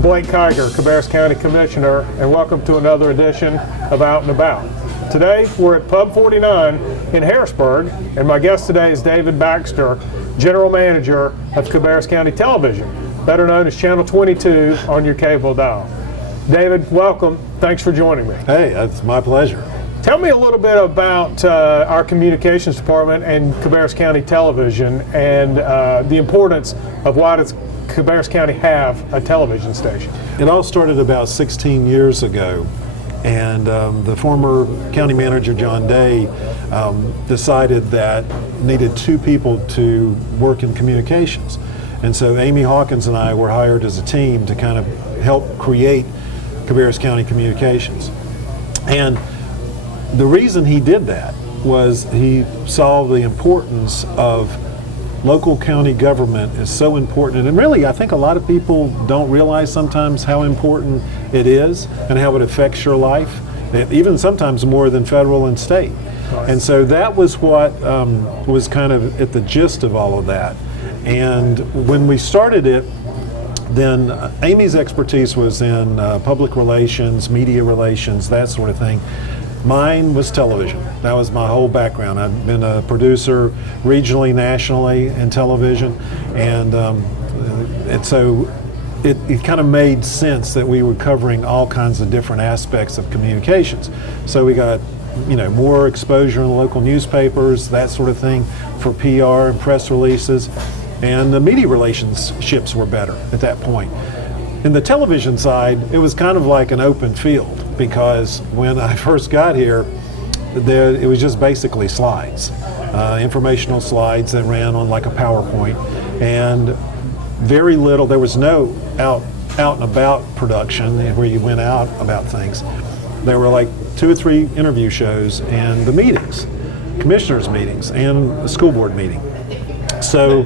I'm Blake Kiger, Cabarrus County Commissioner, and welcome to another edition of Out and About. Today, we're at Pub49 in Harrisburg, and my guest today is David Baxter, General Manager of Cabarrus County Television, better known as Channel 22 on your cable dial. David, welcome. Thanks for joining me. Hey, it's my pleasure. Tell me a little bit about our communications department and Cabarrus County Television and the importance of why does Cabarrus County have a television station? It all started about 16 years ago, and the former county manager, John Day, decided that needed two people to work in communications. And so Amy Hawkins and I were hired as a team to kind of help create Cabarrus County Communications. And the reason he did that was he saw the importance of local county government is so important. And really, I think a lot of people don't realize sometimes how important it is and how it affects your life, even sometimes more than federal and state. And so that was what was kind of at the gist of all of that. And when we started it, then Amy's expertise was in public relations, media relations, that sort of thing. Mine was television. That was my whole background. I've been a producer regionally, nationally in television, and so it kind of made sense that we were covering all kinds of different aspects of communications. So we got, more exposure in the local newspapers, that sort of thing, for PR and press releases, and the media relationships were better at that point. In the television side, it was kind of like an open field, because when I first got here, it was just basically slides, informational slides that ran on like a PowerPoint, and very little, there was no out and about production where you went out about things. There were like 2 or 3 interview shows and the meetings, commissioners meetings and a school board meeting. So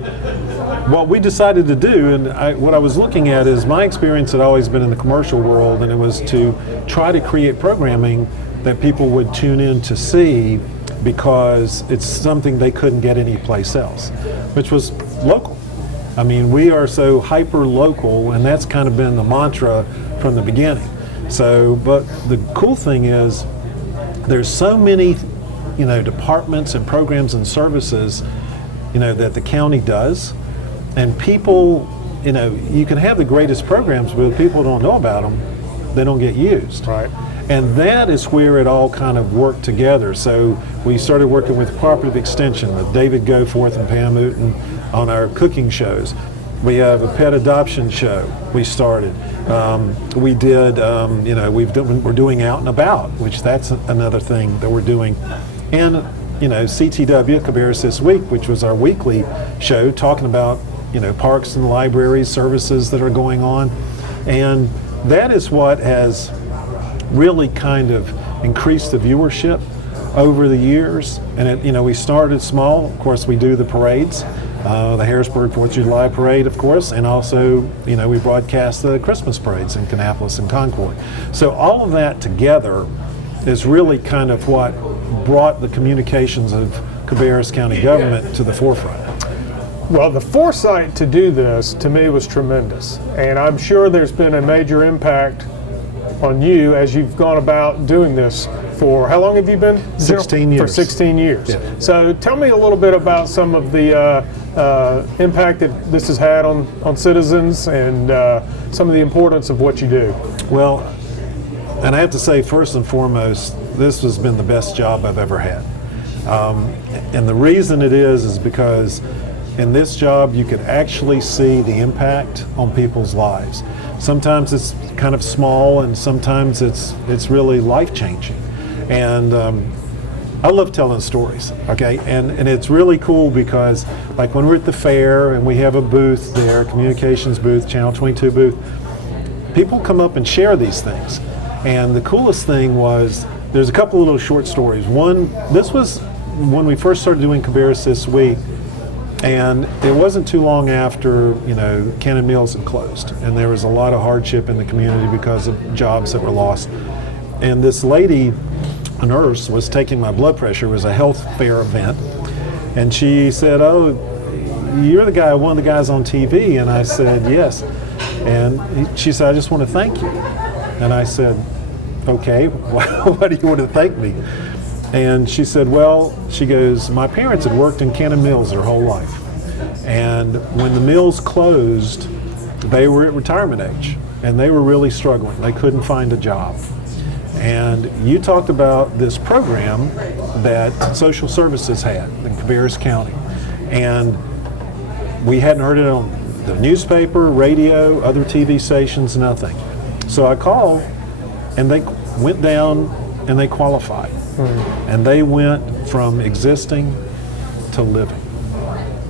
what we decided to do, and what I was looking at is my experience had always been in the commercial world, and it was to try to create programming that people would tune in to see because it's something they couldn't get anyplace else, which was local. I mean, we are so hyper local, and that's kind of been the mantra from the beginning. So, but the cool thing is there's so many, departments and programs and services, that the county does. And people, you can have the greatest programs, but if people don't know about them, they don't get used. Right. And that is where it all kind of worked together. So we started working with Cooperative Extension, with David Goforth and Pam Uten on our cooking shows. We have a pet adoption show we started. We did, we're doing Out and About, which that's another thing that we're doing. And, CTW Cabarrus This Week, which was our weekly show talking about parks and libraries, services that are going on. And that is what has really kind of increased the viewership over the years. And we started small. Of course, we do the parades, the Harrisburg 4th of July parade, of course, and also, we broadcast the Christmas parades in Kannapolis and Concord. So all of that together is really kind of what brought the communications of Cabarrus County government to the forefront. Well, the foresight to do this, to me, was tremendous. And I'm sure there's been a major impact on you as you've gone about doing this for, how long have you been? 16 years. For 16 years. Yeah. So tell me a little bit about some of the impact that this has had on citizens and some of the importance of what you do. Well, and I have to say, first and foremost, this has been the best job I've ever had. And the reason it is because in this job, you could actually see the impact on people's lives. Sometimes it's kind of small, and sometimes it's really life-changing. And I love telling stories, okay? And it's really cool because, like when we're at the fair and we have a booth there, communications booth, Channel 22 booth, people come up and share these things. And the coolest thing was, there's a couple of little short stories. One, this was when we first started doing Cabarrus This Week, and it wasn't too long after, Cannon Mills had closed, and there was a lot of hardship in the community because of jobs that were lost. And this lady, a nurse, was taking my blood pressure. It was a health fair event, and she said, "Oh, you're the guy, one of the guys on TV." And I said, "Yes." And she said, I just want to thank you. And I said, okay, why do you want to thank me? And she said, well, she goes, my parents had worked in Cannon Mills their whole life. And when the mills closed, they were at retirement age and they were really struggling. They couldn't find a job. And you talked about this program that social services had in Cabarrus County. And we hadn't heard it on the newspaper, radio, other TV stations, nothing. So I called and they went down and they qualified. And they went from existing to living.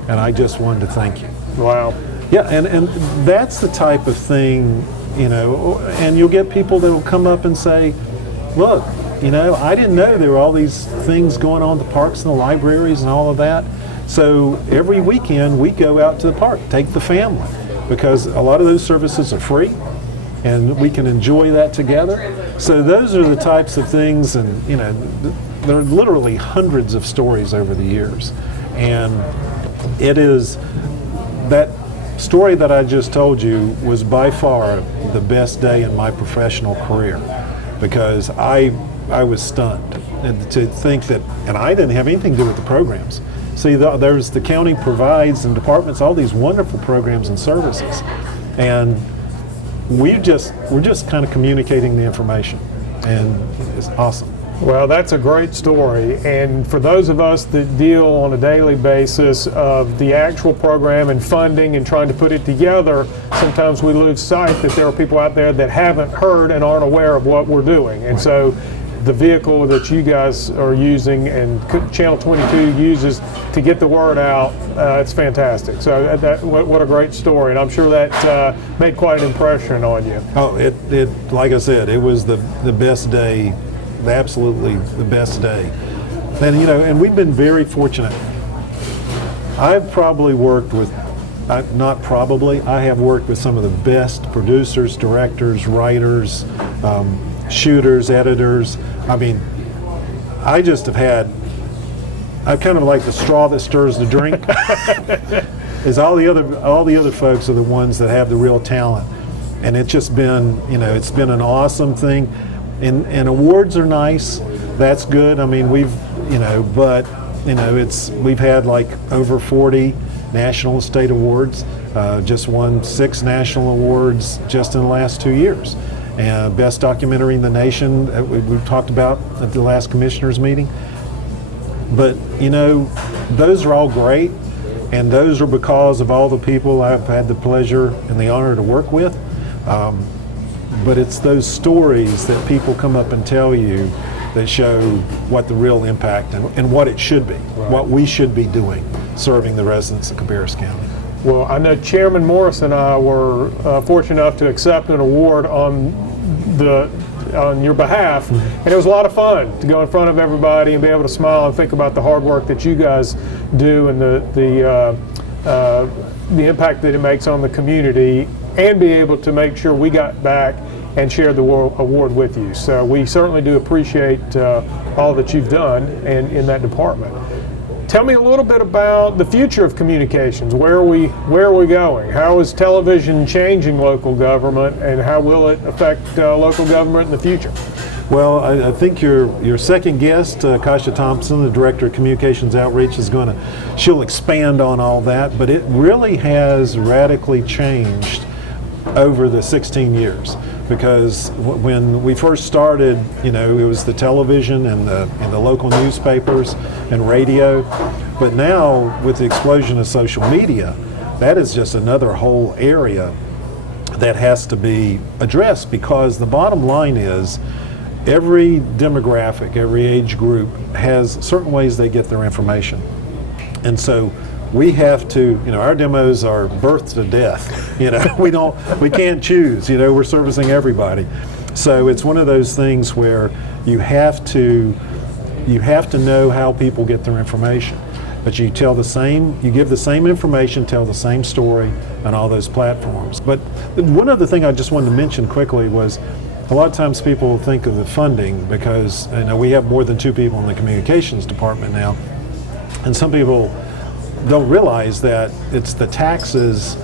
And I just wanted to thank you. Wow. Yeah, and that's the type of thing, you know, and you'll get people that will come up and say, look, you know, I didn't know there were all these things going on at the parks and the libraries and all of that. So every weekend we go out to the park, take the family, because a lot of those services are free and we can enjoy that together. So those are the types of things, and you know, there are literally hundreds of stories over the years. And it is, that story that I just told you was by far the best day in my professional career, because I was stunned to think that, and I didn't have anything to do with the programs. See, there's the county provides and departments all these wonderful programs and services, and we're just kind of communicating the information, and it's awesome. Well, that's a great story, and for those of us that deal on a daily basis of the actual program and funding and trying to put it together, sometimes we lose sight that there are people out there that haven't heard and aren't aware of what we're doing. And so the vehicle that you guys are using and Channel 22 uses to get the word out, it's fantastic. So what a great story, and I'm sure that made quite an impression on you. Oh, it like I said, it was the best day, absolutely the best day. And you know, and we've been very fortunate. I've probably worked with, I have worked with some of the best producers, directors, writers, shooters, editors. I mean, I just have had, I kind of like the straw that stirs the drink. Is all the other folks are the ones that have the real talent, and it's just been, you know, it's been an awesome thing. And awards are nice. That's good. I mean, we've, you know, but you know, we've had like over 40 national and state awards. Just won 6 national awards just in the last 2 years. And best documentary in the nation, we talked about at the last commissioners meeting. But you know, those are all great, and those are because of all the people I've had the pleasure and the honor to work with. But it's those stories that people come up and tell you that show what the real impact and what it should be, right, what we should be doing, serving the residents of Cabarrus County. Well, I know Chairman Morris and I were fortunate enough to accept an award on your behalf, and it was a lot of fun to go in front of everybody and be able to smile and think about the hard work that you guys do and the impact that it makes on the community, and be able to make sure we got back and shared the award with you. So we certainly do appreciate all that you've done in that department. Tell me a little bit about the future of communications. Where are we going? How is television changing local government, and how will it affect local government in the future? Well, I think your second guest, Kasia Thompson, the Director of Communications Outreach, she'll expand on all that, but it really has radically changed over the 16 years. Because when we first started, you know, it was the television and the local newspapers and radio. But now, with the explosion of social media, that is just another whole area that has to be addressed, because the bottom line is every demographic, every age group has certain ways they get their information. And so we have to, you know, our demos are birth to death. You know, we can't choose. You know, we're servicing everybody. So it's one of those things where you have to know how people get their information. But you give the same information, tell the same story on all those platforms. But one other thing I just wanted to mention quickly was, a lot of times people think of the funding, because you know, we have more than 2 people in the communications department now, and some people don't realize that it's the taxes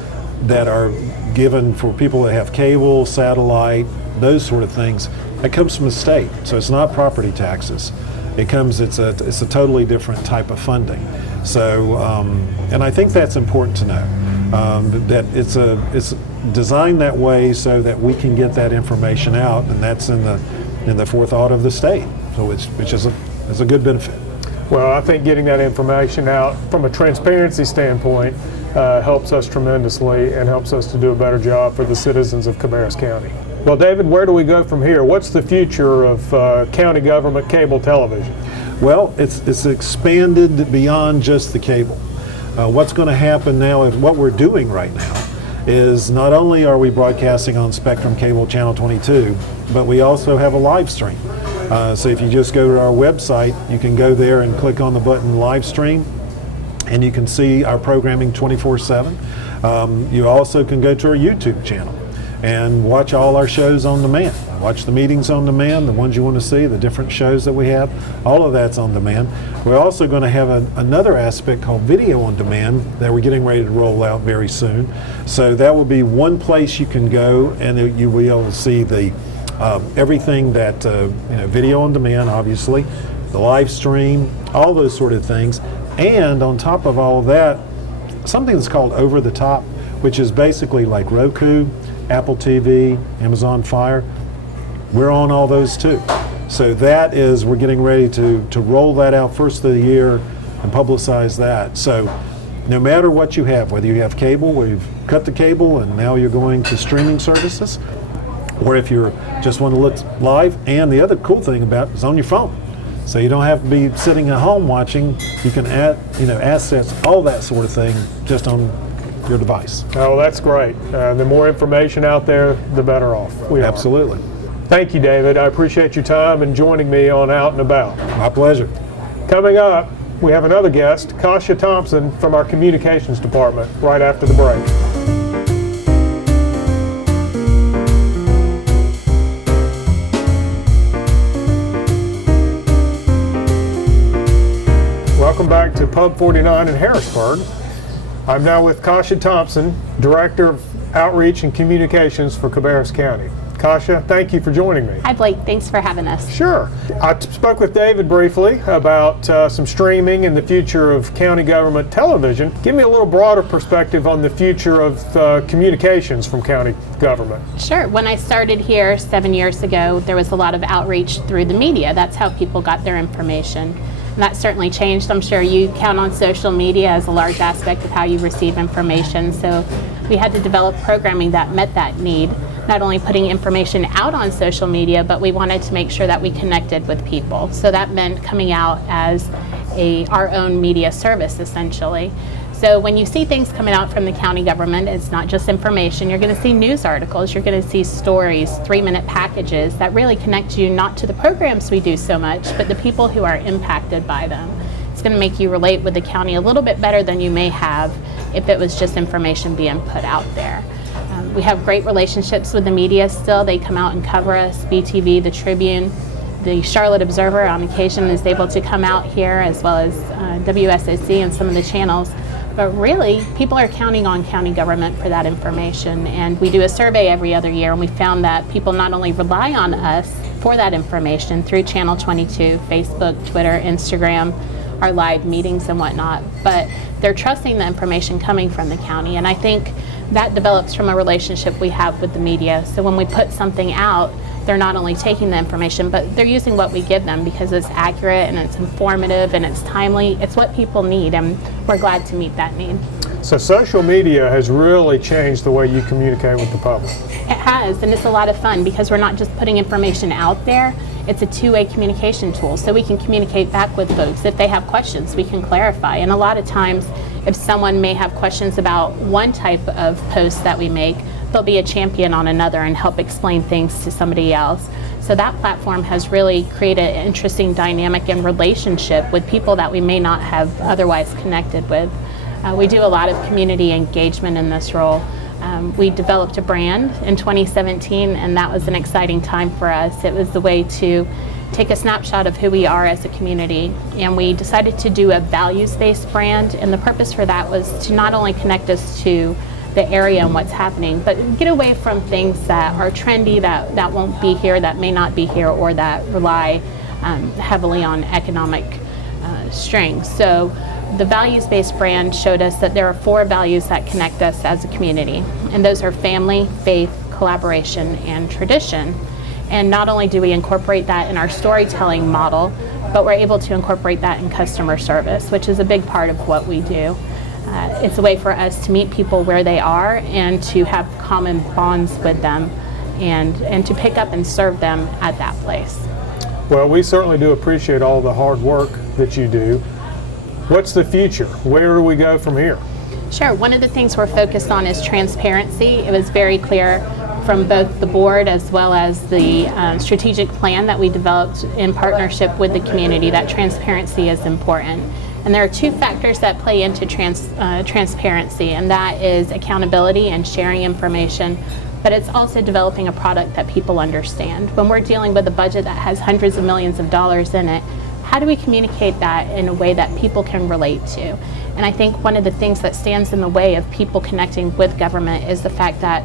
that are given for people that have cable, satellite, those sort of things, that comes from the state. So it's not property taxes. It's a totally different type of funding. So, and I think that's important to know, that it's designed that way so that we can get that information out, and that's in the forethought of the state. So which is a good benefit. Well, I think getting that information out from a transparency standpoint helps us tremendously and helps us to do a better job for the citizens of Cabarrus County. Well, David, where do we go from here? What's the future of county government cable television? Well, it's expanded beyond just the cable. What's going to happen now, and what we're doing right now, is not only are we broadcasting on Spectrum Cable Channel 22, but we also have a live stream. So if you just go to our website, you can go there and click on the button live stream, and you can see our programming 24/7. You also can go to our YouTube channel and watch all our shows on demand. Watch the meetings on demand, the ones you want to see, the different shows that we have, all of that's on demand. We're also going to have another aspect called video on demand that we're getting ready to roll out very soon. So that will be one place you can go, and you will be able to see the everything that, video on demand, obviously, the live stream, all those sort of things. And on top of all of that, something that's called over the top, which is basically like Roku, Apple TV, Amazon Fire. We're on all those too. So we're getting ready to roll that out first of the year and publicize that. So no matter what you have, whether you have cable, where you've cut the cable and now you're going to streaming services, or if you just want to look live, and the other cool thing about it is on your phone. So you don't have to be sitting at home watching. You can add, assets, all that sort of thing, just on your device. Oh, that's great. The more information out there, the better off we are. Absolutely. Thank you, David. I appreciate your time and joining me on Out and About. My pleasure. Coming up, we have another guest, Kasia Thompson from our communications department, right after the break. Welcome back to Pub49 in Harrisburg. I'm now with Kasia Thompson, Director of Outreach and Communications for Cabarrus County. Kasia, thank you for joining me. Hi Blake, thanks for having us. Sure. I spoke with David briefly about some streaming and the future of county government television. Give me a little broader perspective on the future of communications from county government. Sure. When I started here 7 years ago, there was a lot of outreach through the media. That's how people got their information. And that certainly changed. I'm sure you count on social media as a large aspect of how you receive information. So we had to develop programming that met that need. Not only putting information out on social media, but we wanted to make sure that we connected with people. So that meant coming out as our own media service, essentially. So when you see things coming out from the county government, it's not just information. You're going to see news articles, you're going to see stories, 3-minute packages that really connect you not to the programs we do so much, but the people who are impacted by them. It's going to make you relate with the county a little bit better than you may have if it was just information being put out there. We have great relationships with the media still. They come out and cover us, BTV, the Tribune, the Charlotte Observer on occasion is able to come out here, as well as WSOC and some of the channels. But really, people are counting on county government for that information. And we do a survey every other year, and we found that people not only rely on us for that information through Channel 22, Facebook, Twitter, Instagram, our live meetings and whatnot, but they're trusting the information coming from the county. And I think that develops from a relationship we have with the media. So when we put something out, they're not only taking the information, but they're using what we give them because it's accurate and it's informative and it's timely. It's what people need, and we're glad to meet that need. So social media has really changed the way you communicate with the public. It has, and it's a lot of fun because we're not just putting information out there, it's a two-way communication tool. So we can communicate back with folks. If they have questions, we can clarify. And a lot of times, if someone may have questions about one type of post that we make, there'll be a champion on another and help explain things to somebody else. So that platform has really created an interesting dynamic and relationship with people that we may not have otherwise connected with. We do a lot of community engagement in this role. We developed a brand in 2017, and that was an exciting time for us. It was the way to take a snapshot of who we are as a community, and we decided to do a values-based brand, and the purpose for that was to not only connect us to the area and what's happening, but get away from things that are trendy, that won't be here, that may not be here, or that rely heavily on economic strength. So the values-based brand showed us that there are 4 values that connect us as a community, and those are family, faith, collaboration, and tradition. And not only do we incorporate that in our storytelling model, but we're able to incorporate that in customer service, which is a big part of what we do. It's a way for us to meet people where they are and to have common bonds with them, and to pick up and serve them at that place. Well, we certainly do appreciate all the hard work that you do. What's the future? Where do we go from here? Sure. One of the things we're focused on is transparency. It was very clear from both the board as well as the strategic plan that we developed in partnership with the community that transparency is important. And there are 2 factors that play into transparency, and that is accountability and sharing information, but it's also developing a product that people understand. When we're dealing with a budget that has hundreds of millions of dollars in it, how do we communicate that in a way that people can relate to? And I think one of the things that stands in the way of people connecting with government is the fact that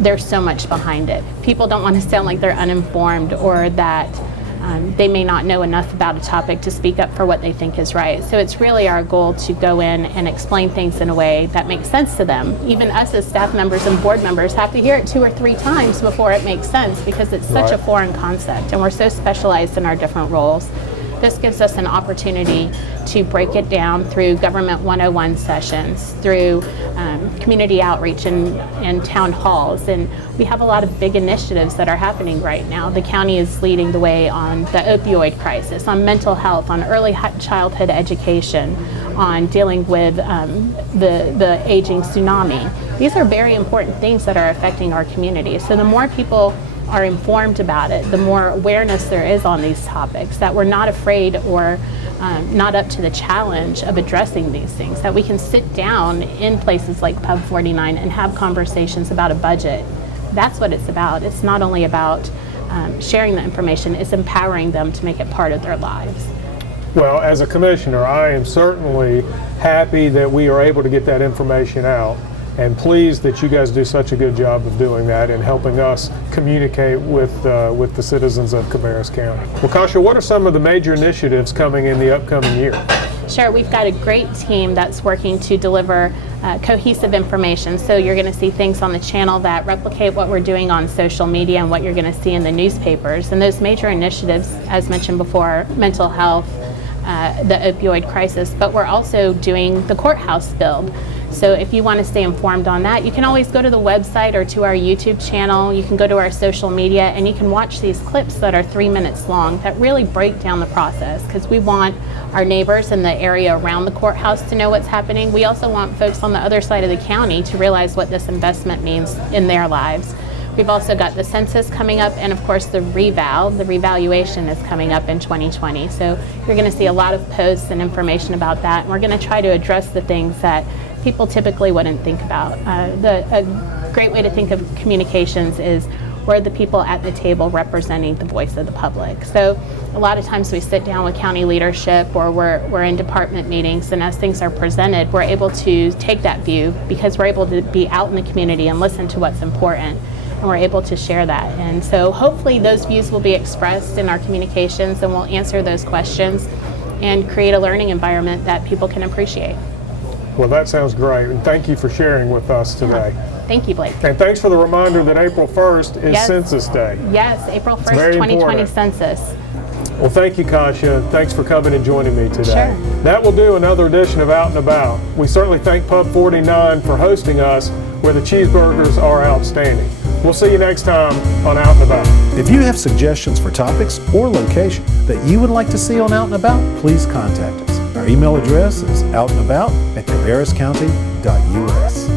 there's so much behind it. People don't want to sound like they're uninformed, or that they may not know enough about a topic to speak up for what they think is right. So it's really our goal to go in and explain things in a way that makes sense to them. Even us as staff members and board members have to hear it 2 or 3 times before it makes sense, because it's such a foreign concept and we're so specialized in our different roles. This gives us an opportunity to break it down through Government 101 sessions, through community outreach and town halls. And we have a lot of big initiatives that are happening right now. The county is leading the way on the opioid crisis, on mental health, on early childhood education, on dealing with the aging tsunami. These are very important things that are affecting our community. So the more people are informed about it, the more awareness there is on these topics, that we're not afraid or not up to the challenge of addressing these things, that we can sit down in places like Pub49 and have conversations about a budget. That's what it's about. It's not only about sharing the information, it's empowering them to make it part of their lives. Well, as a commissioner, I am certainly happy that we are able to get that information out, and pleased that you guys do such a good job of doing that and helping us communicate with the citizens of Cabarrus County. Well, Kasia, what are some of the major initiatives coming in the upcoming year? Sure, we've got a great team that's working to deliver cohesive information. So you're going to see things on the channel that replicate what we're doing on social media and what you're going to see in the newspapers. And those major initiatives, as mentioned before, mental health, the opioid crisis, but we're also doing the courthouse build. So if you want to stay informed on that, you can always go to the website or to our YouTube channel. You can go to our social media and you can watch these clips that are 3 minutes long that really break down the process, because we want our neighbors in the area around the courthouse to know what's happening. We also want folks on the other side of the county to realize what this investment means in their lives. We've also got the census coming up, and of course the revaluation is coming up in 2020. So you're going to see a lot of posts and information about that. And we're going to try to address the things that people typically wouldn't think about. A great way to think of communications is we're the people at the table representing the voice of the public. So a lot of times we sit down with county leadership, or we're in department meetings, and as things are presented, we're able to take that view because we're able to be out in the community and listen to what's important, and we're able to share that. And so hopefully those views will be expressed in our communications, and we'll answer those questions and create a learning environment that people can appreciate. Well, that sounds great, and thank you for sharing with us today. Thank you, Blake. And thanks for the reminder that April 1st is Census Day. Yes, April 1st, 2020 important. Census. Well, thank you, Kasia. Thanks for coming and joining me today. Sure. That will do another edition of Out and About. We certainly thank Pub49 for hosting us, where the cheeseburgers are outstanding. We'll see you next time on Out and About. If you have suggestions for topics or location that you would like to see on Out and About, please contact us. Our email address is outandabout@cabarruscounty.us.